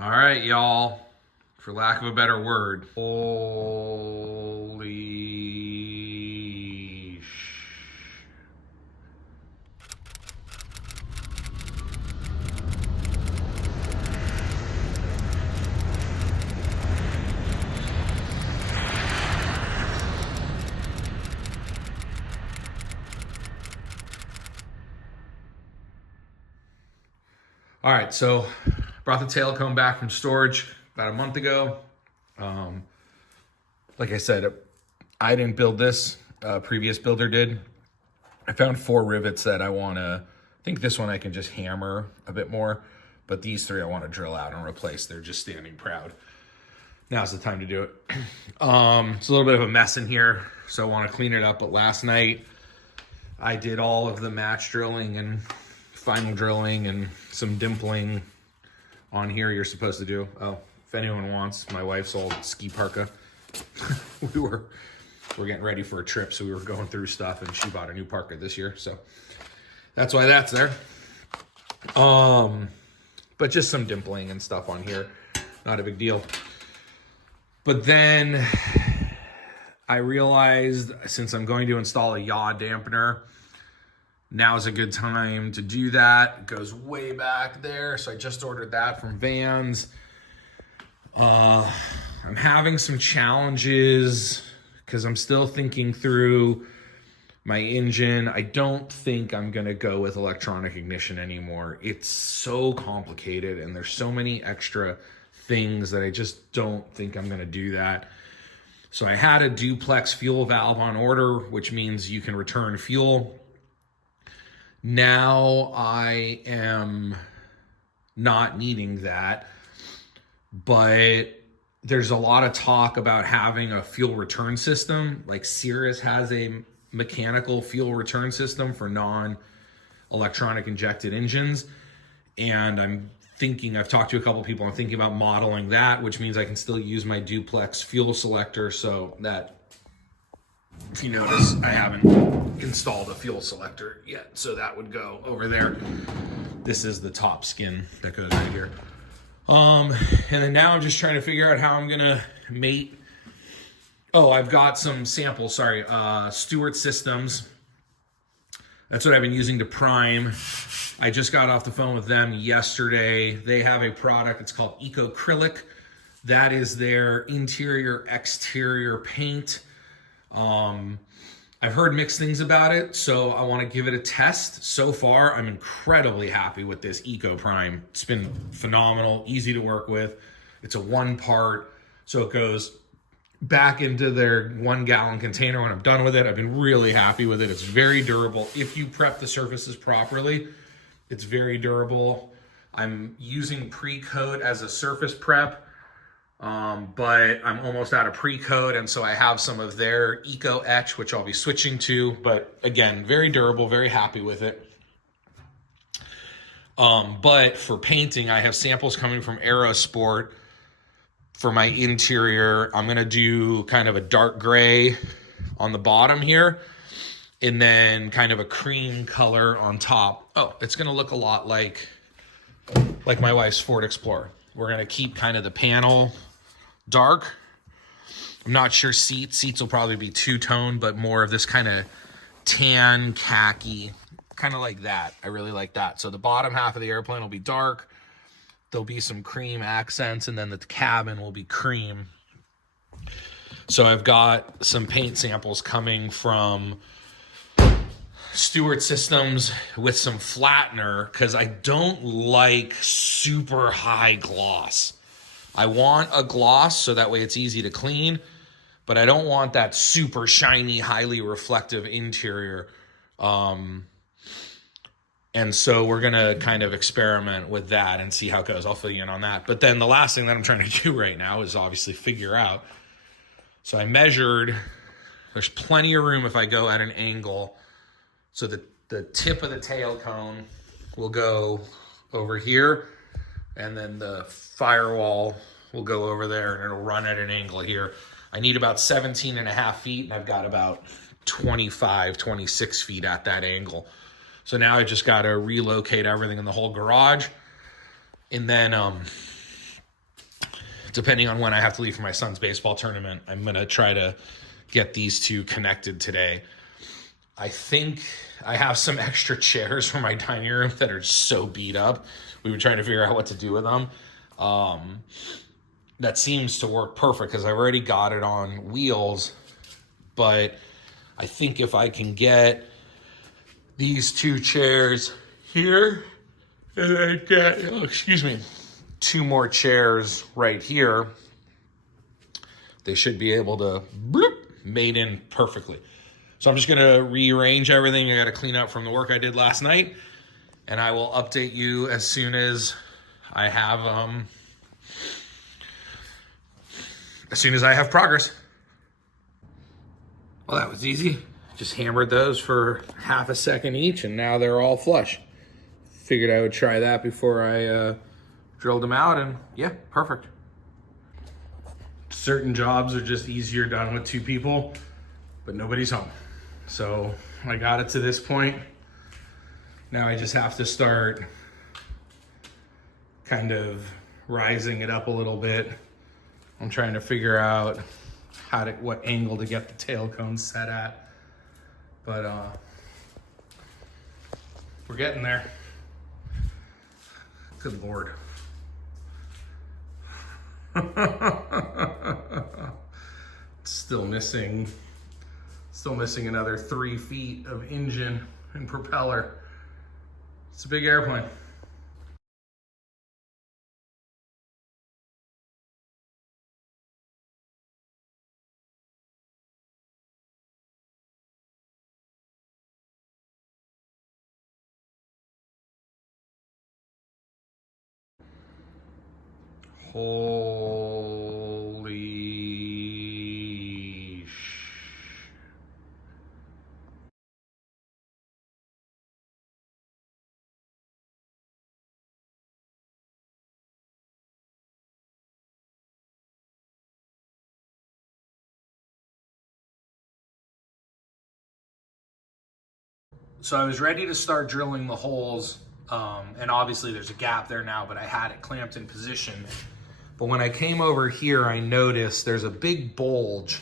All right, y'all. For lack of a better word, holy All right, so brought the tail cone back from storage about a month ago. Like I said, I didn't build this. Previous builder did. I found 4 rivets that I want to. I think this one I can just hammer a bit more, but these 3 I want to drill out and replace. They're just standing proud. Now's the time to do it. It's a little bit of a mess in here, so I want to clean it up. But last night I did all of the match drilling and final drilling and some dimpling on here you're supposed to do. Oh, if anyone wants, my wife's old ski parka. we're getting ready for a trip, so we were going through stuff, and she bought a new parka this year, so that's why that's there. But just some dimpling and stuff on here, not a big deal. But then I realized, since I'm going to install a yaw dampener, now's a good time to do that. It goes way back there, so I just ordered that from Vans. I'm having some challenges because I'm still thinking through my engine. I don't think I'm gonna go with electronic ignition anymore. It's so complicated and there's so many extra things that I just don't think I'm gonna do that. So I had a duplex fuel valve on order, which means you can return fuel. Now I am not needing that, but there's a lot of talk about having a fuel return system. Like Cirrus has a mechanical fuel return system for non-electronic injected engines. And I've talked to a couple people, I'm thinking about modeling that, which means I can still use my duplex fuel selector. So that, if you notice, I haven't installed a fuel selector yet. So that would go over there. This is the top skin that goes right here. And then now I'm just trying to figure out how I'm gonna mate. Oh, I've got some samples, Stewart Systems. That's what I've been using to prime. I just got off the phone with them yesterday. They have a product, it's called Eco Acrylic. That is their interior, exterior paint. I've heard mixed things about it, so I want to give it a test. So far, I'm incredibly happy with this Eco Prime. It's been phenomenal, easy to work with. It's a 1-part, so it goes back into their 1-gallon container when I'm done with it. I've been really happy with it. It's very durable. If you prep the surfaces properly, it's very durable. I'm using pre-coat as a surface prep. But I'm almost out of pre-coat, and so I have some of their Eco Etch, which I'll be switching to. But again, very durable, very happy with it. But for painting, I have samples coming from Aerosport for my interior. I'm gonna do kind of a dark gray on the bottom here, and then kind of a cream color on top. Oh, it's gonna look a lot like my wife's Ford Explorer. We're gonna keep kind of the panel dark. I'm not sure seats will probably be two-tone, but more of this kind of tan khaki, kind of like that. I really like that. So the bottom half of the airplane will be dark. There'll be some cream accents, and then the cabin will be cream. So I've got some paint samples coming from Stewart Systems with some flattener, because I don't like super high gloss. I want a gloss so that way it's easy to clean, but I don't want that super shiny, highly reflective interior. And so we're going to kind of experiment with that and see how it goes. I'll fill you in on that. But then the last thing that I'm trying to do right now is obviously figure out. So I measured, there's plenty of room if I go at an angle. So the tip of the tail cone will go over here, and then the firewall will go over there, and it'll run at an angle here. I need about 17.5 feet, and I've got about 25, 26 feet at that angle. So now I just got to relocate everything in the whole garage. And then depending on when I have to leave for my son's baseball tournament, I'm going to try to get these two connected today. I think I have some extra chairs for my dining room that are so beat up. We were trying to figure out what to do with them. That seems to work perfect because I've already got it on wheels. But I think if I can get these two chairs here, and then get, two more chairs right here, they should be able to mate in perfectly. So I'm just going to rearrange everything I got to clean up from the work I did last night, and I will update you as soon as I have progress. Well, that was easy. Just hammered those for half a second each, and now they're all flush. Figured I would try that before I drilled them out, and yeah, perfect. Certain jobs are just easier done with two people, but nobody's home. So I got it to this point. Now I just have to start kind of rising it up a little bit. I'm trying to figure out what angle to get the tail cone set at. But we're getting there. Good Lord. Still missing another 3 feet of engine and propeller. It's a big airplane. Holy So I was ready to start drilling the holes, and obviously there's a gap there now, but I had it clamped in position. But when I came over here, I noticed there's a big bulge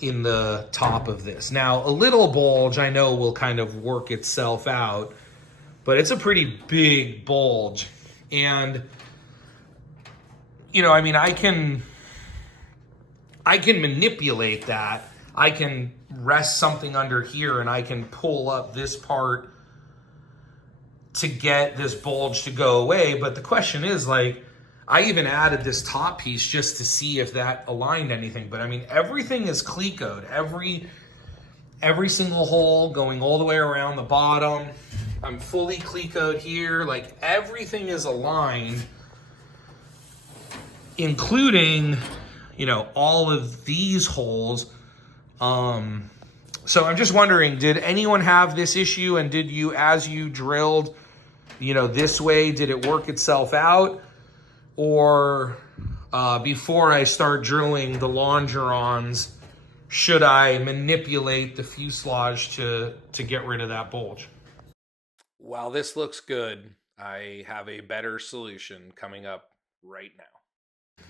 in the top of this. Now, a little bulge I know will kind of work itself out, but it's a pretty big bulge. And, I mean, I can manipulate that. I can rest something under here and I can pull up this part to get this bulge to go away. But the question is, like, I even added this top piece just to see if that aligned anything. But I mean, everything is clecoed. Every single hole going all the way around the bottom. I'm fully clecoed here. Like, everything is aligned, including, all of these holes. So I'm just wondering, did anyone have this issue, and did you, as you drilled, this way, did it work itself out? Or before I start drilling the longerons, should I manipulate the fuselage to get rid of that bulge? While this looks good, I have a better solution coming up right now.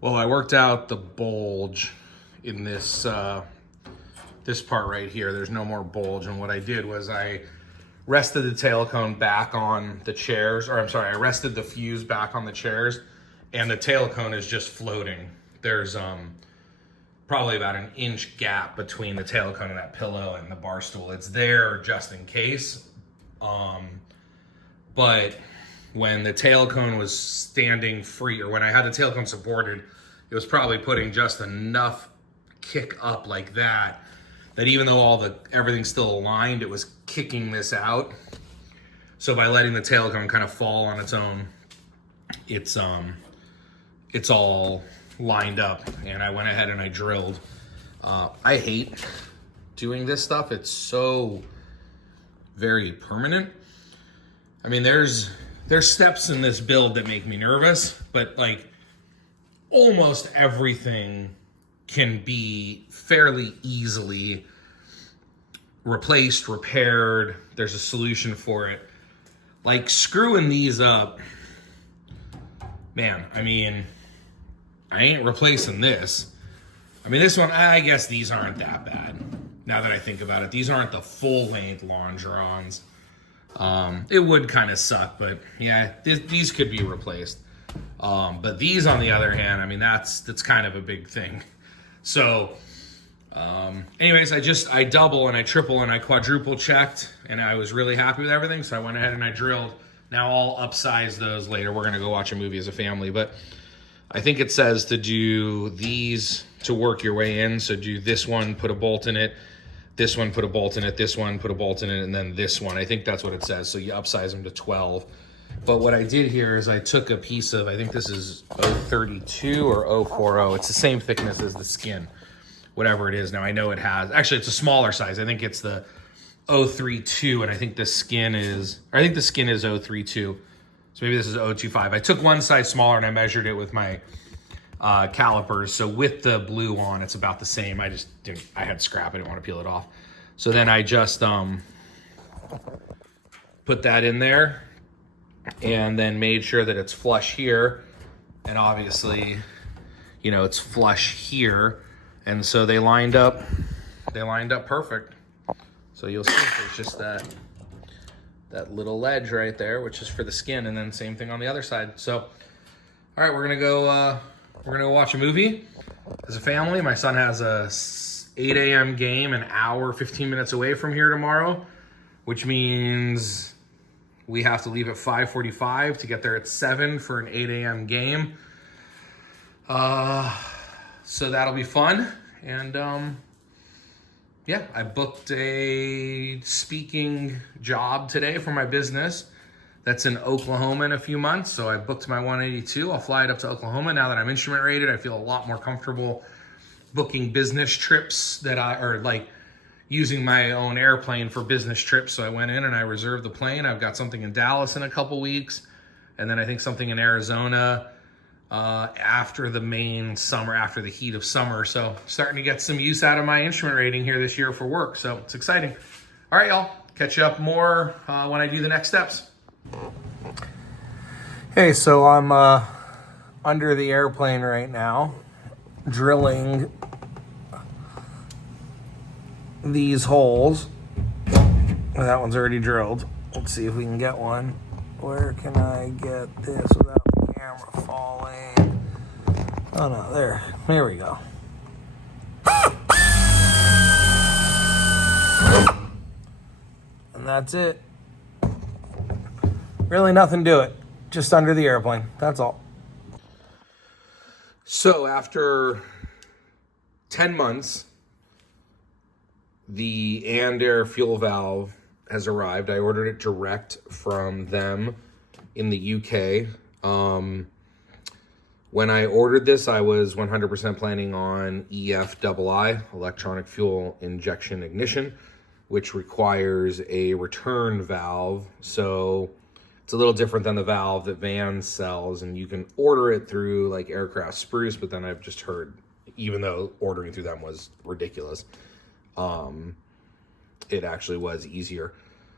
Well, I worked out the bulge in this this part right here. There's no more bulge, and what I did was I rested the tail cone back on the chairs, or I'm sorry, I rested the fuse back on the chairs, and the tail cone is just floating. There's probably about an inch gap between the tail cone and that pillow and the bar stool. It's there just in case. But when the tail cone was standing free, or when I had the tail cone supported, it was probably putting just enough kick up like that even though everything's still aligned, it was kicking this out. So by letting the tail cone kind of fall on its own, it's all lined up, and I went ahead and I drilled. I hate doing this stuff. It's so very permanent. I mean, there's steps in this build that make me nervous, but like almost everything can be fairly easily replaced, repaired. There's a solution for it. Like screwing these up man, I mean, I ain't replacing this. I mean, this one, I guess these aren't that bad. Now that I think about it, these aren't the full-length longerons. It would kind of suck, but yeah, these could be replaced. But these, on the other hand, I mean, that's kind of a big thing. So, anyways, I double and I triple and I quadruple checked, and I was really happy with everything. So I went ahead and I drilled. Now I'll upsize those later. We're gonna go watch a movie as a family, but I think it says to do these to work your way in. So do this one, put a bolt in it. This one, put a bolt in it. This one, put a bolt in it. And then this one. I think that's what it says. So you upsize them to 12. But what I did here is I took a piece of, I think this is 032 or 040. It's the same thickness as the skin, whatever it is. Now I know it has, actually it's a smaller size. I think it's the 032, and I think the skin is 032. So maybe this is 025. I took one size smaller and I measured it with my calipers. So with the blue on, it's about the same. I had scrap. I didn't want to peel it off. So then I just put that in there and then made sure that it's flush here. And obviously, you know, it's flush here. And so they lined up perfect. So you'll see there's just that little ledge right there, which is for the skin, and then same thing on the other side. So, all right, we're gonna go watch a movie as a family. My son has a 8 a.m. game, an hour, 15 minutes away from here tomorrow, which means we have to leave at 5:45 to get there at 7 for an 8 a.m. game. So that'll be fun. And yeah, I booked a speaking job today for my business that's in Oklahoma in a few months. So I booked my 182. I'll fly it up to Oklahoma. Now that I'm instrument rated, I feel a lot more comfortable booking business trips or like using my own airplane for business trips. So I went in and I reserved the plane. I've got something in Dallas in a couple weeks. And then I think something in Arizona after the main summer, after the heat of summer. So starting to get some use out of my instrument rating here this year for work. So it's exciting. All right, y'all. Catch you up more when I do the next steps. Hey, so I'm under the airplane right now, drilling these holes. That one's already drilled. Let's see if we can get one. Where can I get this without the camera falling? Oh no, there we go. And that's it. Really nothing to it. Just under the airplane. That's all. So after 10 months, the air fuel valve has arrived. I ordered it direct from them in the UK. When I ordered this, I was 100% planning on EFII, electronic fuel injection ignition, which requires a return valve. So it's a little different than the valve that Vans sells, and you can order it through like Aircraft Spruce, but then I've just heard, even though ordering through them was ridiculous, it actually was easier.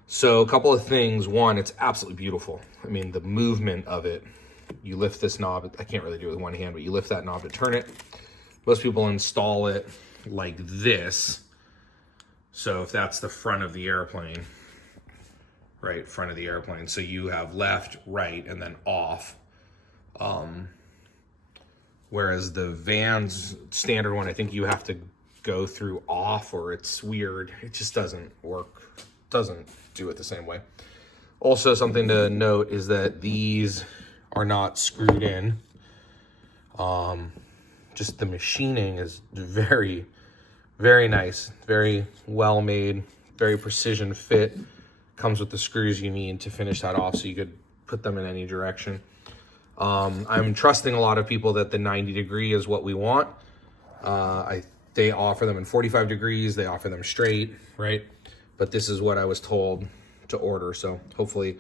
So a couple of things. One, it's absolutely beautiful. I mean, the movement of it, you lift this knob, I can't really do it with one hand, but you lift that knob to turn it. Most people install it like this. So if that's the front of the airplane, right, front of the airplane. So you have left, right, and then off. Whereas the Vans standard one, I think you have to go through off, or it's weird. It just doesn't work. Doesn't do it the same way. Also, something to note is that these are not screwed in. Just the machining is very, very nice. Very well made, very precision fit. Comes with the screws you need to finish that off, so you could put them in any direction. I'm trusting a lot of people that the 90 degree is what we want. They offer them in 45 degrees. They offer them straight, right? But this is what I was told to order. So hopefully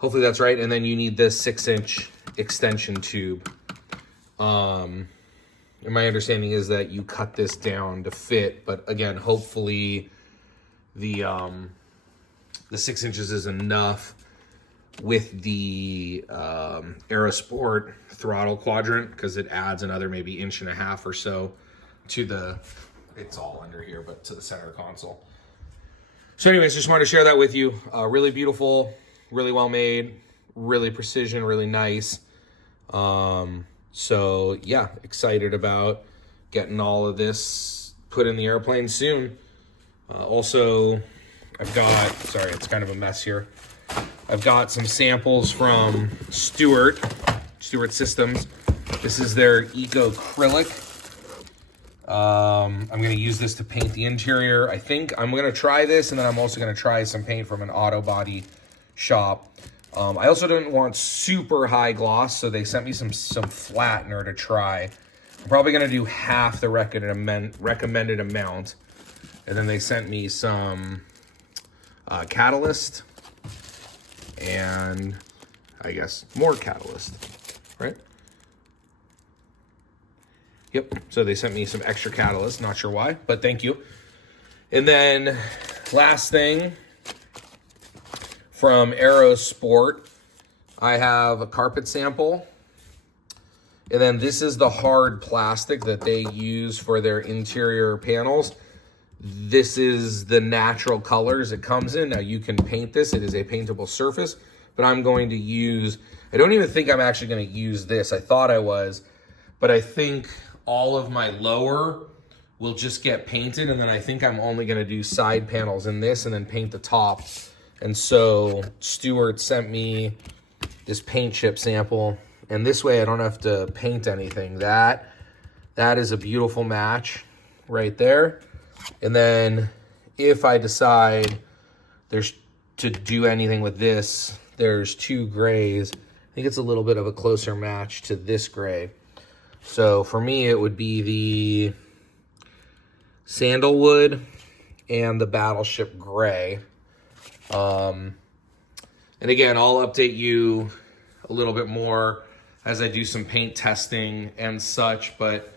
that's right. And then you need this 6-inch extension tube. And my understanding is that you cut this down to fit, but again, hopefully the 6 inches is enough. with the Aerosport throttle quadrant, because it adds another maybe 1.5 inches or so to the, it's all under here, but to the center console. So anyways, just wanted to share that with you. Really beautiful, really well made, really precision, really nice. So yeah, excited about getting all of this put in the airplane soon. Also, I've got, sorry, it's kind of a mess here. I've got some samples from Stewart Systems. This is their Eco Acrylic. I'm going to use this to paint the interior. I think I'm going to try this, and then I'm also going to try some paint from an auto body shop. I also didn't want super high gloss, so they sent me some flattener to try. I'm probably going to do half the recommended amount. And then they sent me some catalyst and I guess more catalyst, right? Yep, so they sent me some extra catalyst, not sure why, but thank you. And then last thing, from Aerosport, I have a carpet sample. And then this is the hard plastic that they use for their interior panels. This is the natural colors it comes in. Now you can paint this, it is a paintable surface, but I'm going to use, I don't even think I'm actually going to use this. I thought I was, but I think all of my lower will just get painted, and then I think I'm only going to do side panels in this and then paint the top. And so Stuart sent me this paint chip sample, and this way I don't have to paint anything. That is a beautiful match right there. And then if I decide there's to do anything with this, there's two grays. I think it's a little bit of a closer match to this gray. So for me, it would be the sandalwood and the battleship gray. And again, I'll update you a little bit more as I do some paint testing and such, but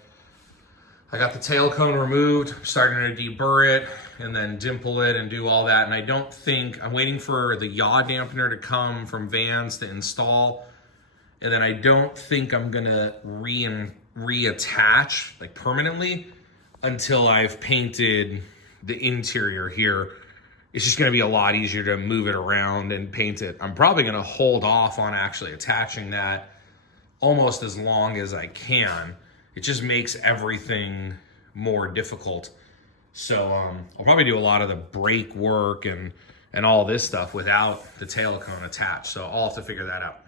I got the tail cone removed, starting to deburr it and then dimple it and do all that. And I don't think, I'm waiting for the yaw dampener to come from Vans to install. And then I don't think I'm gonna reattach like permanently until I've painted the interior here. It's just gonna be a lot easier to move it around and paint it. I'm probably gonna hold off on actually attaching that almost as long as I can. It just makes everything more difficult. So I'll probably do a lot of the brake work and all this stuff without the tail cone attached. So I'll have to figure that out.